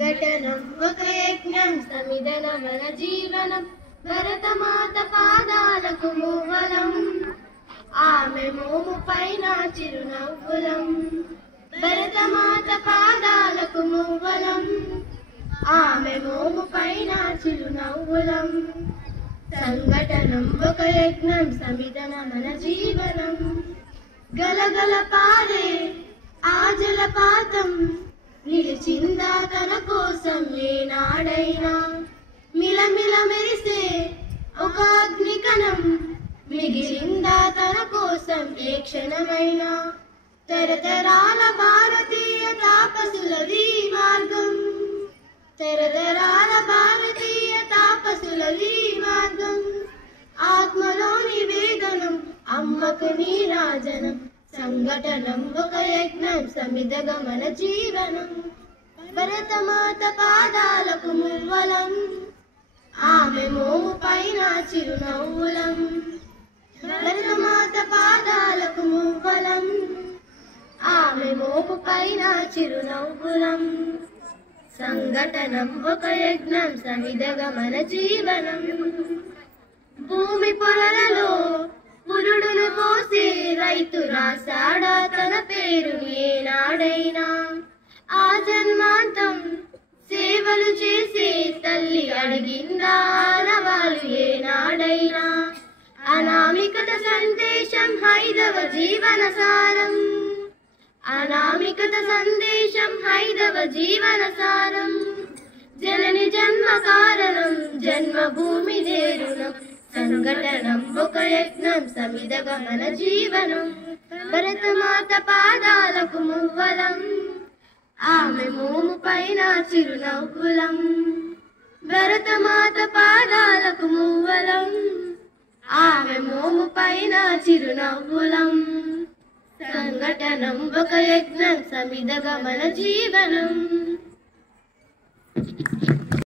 సంఘటనం ఒక యజ్ఞం సమిధన మన జీవనం భరతమాత పాదాలకు మూవలం ఆమె మోము పైన చిరునవ్వులం భరతమాత పాదాలకు మూవలం ఆమె మోము పైన చిరునవ్వులం సంఘటనం ఒక యజ్ఞం సమిధన మన జీవనం గలగల పారే ఆ జలపాతం నిలిచిందా తన కోసం ఏనాడైనా మిలమిల మెరిసే ఒక అగ్నికణం మిగిలిందా తన కోసం ఏ క్షణమైనా తరతరాల భారతీయ తాపసులది మార్గం తరతరాల భారతీయ తాపసులది మార్గం ఆత్మలోని వేదనం అమ్మకు నీరాజనం సంఘటనం ఒక యజ్ఞం సమిధగా మన జీవనం భరతమాత పాదాలకు మువ్వలం ఆమె మోము పైన చిరునవ్వులం భరతమాత పాదాలకు మువ్వలం ఆమె మోము పైన చిరునవ్వులం సంఘటనం ఒక యజ్ఞం సమిధగా మన జీవనం భూమి పొలలలో పురుడును పోసే రైతు రాసాడా తన పేరుని ఏనాడైనా ఆ జన్మాంతం సేవలు చేసే తల్లి అడిగిందా ఆనవాలు ఏనాడైనా అనామికత సందేశం హైదవ జీవన సారం అనామికత సందేశం హైదవ జీవన సారం జనని జన్మ కారణం జన్మభూమి దేరుణం సంఘటనం ఒక యజ్ఞం సమిధగా మన జీవనం భరతమాత పాదాలకు మువ్వలం ఆమె మోము పైన చిరునవ్వులం భరతమాత పాదాలకు మువ్వలం ఆమె మోము పైన చిరునవ్వులం సంఘటనం ఒక యజ్ఞం సమిధగా మన జీవనం